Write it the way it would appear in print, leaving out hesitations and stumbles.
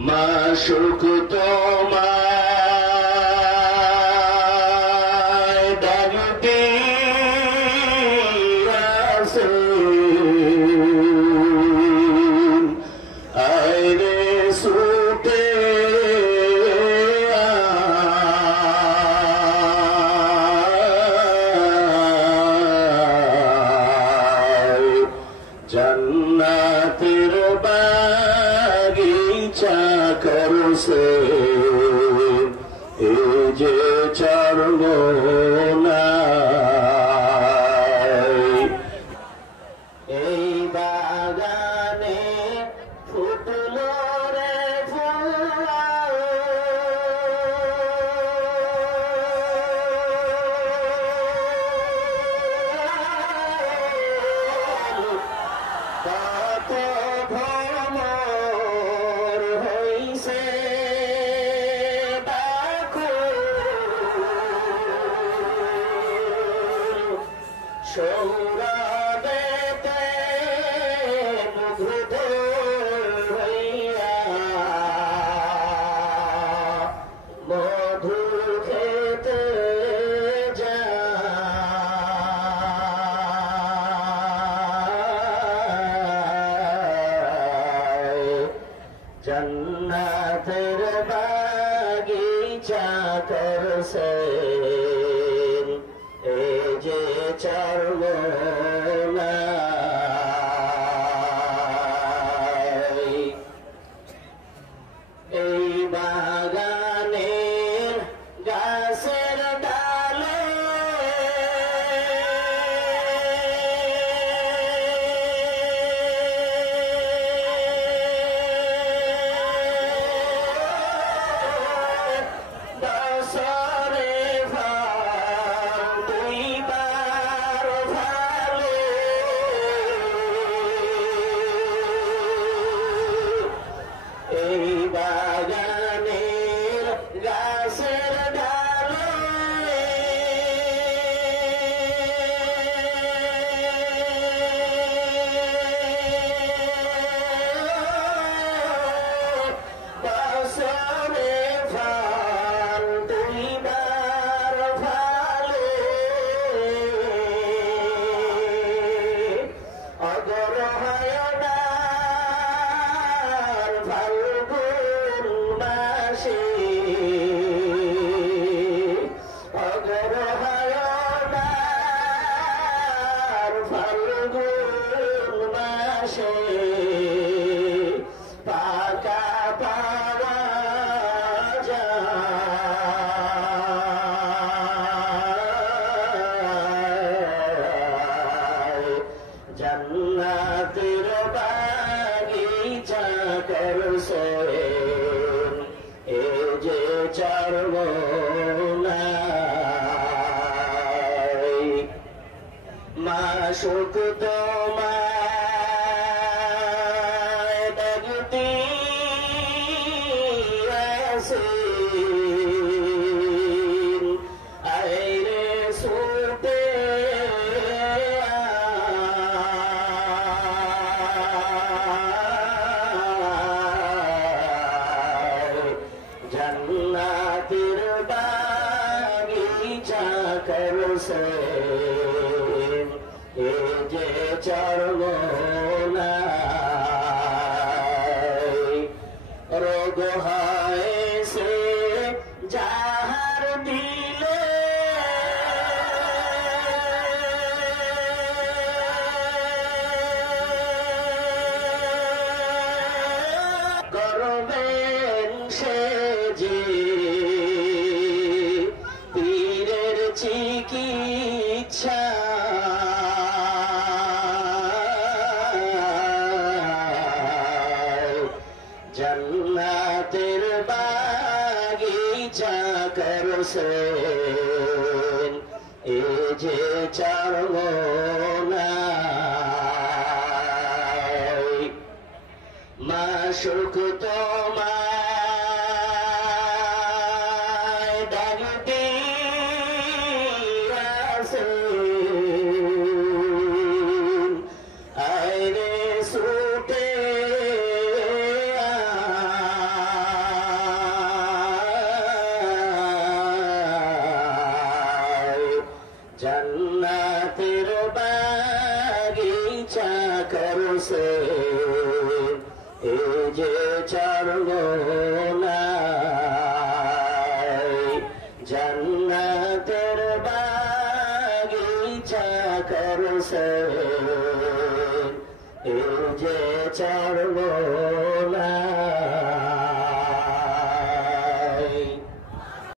মাশুক তোমায় ডাকতে রাসূল আইরে ছুটে আয় জান্নাতের বাগিচা করছে এই যে চরমোনায় এই বাগানে ফুটলো রে ফুল কত ভ্রমর হইছে সৌরভেতে মুগ্ধ হইয়া মধু খেতে যায় জান্নাতের বাগিচা করছে এই যে চরমোনায় এই বাগানের গাছের ডালে বছরে ফল দুইবার ফলে এই বাগানের গাছের ডালে বছরে ফল দুইবার ফলে অগ্রহায়ণার ফাল্গুন মাসে অগ্রহায়ণার ফাল্গুন মাসে পাকা পাওয়া যায় জান্নাতের বাগিচা করছে এই যে চরমোনায় মাশুক তোমায় ডাকতে রাসূল আইরে ছুটে আয় জান্নাতের বাগিচা করছে এই যে চরমোনায় রোগ হয়েছে যাহার দিলে করবেন সে যে পীরের চিকিৎসা জান্নাতের বাগিচা করছে এই যে চরমোনায় মাশুক তোমায় ডাকতে রাসূল আইরে ছুটে আয় জান্নাতের বাগিচা করছে এই যে চরগোনায় জান্নাতের বাগিচা করছে এই যে চরগোনায়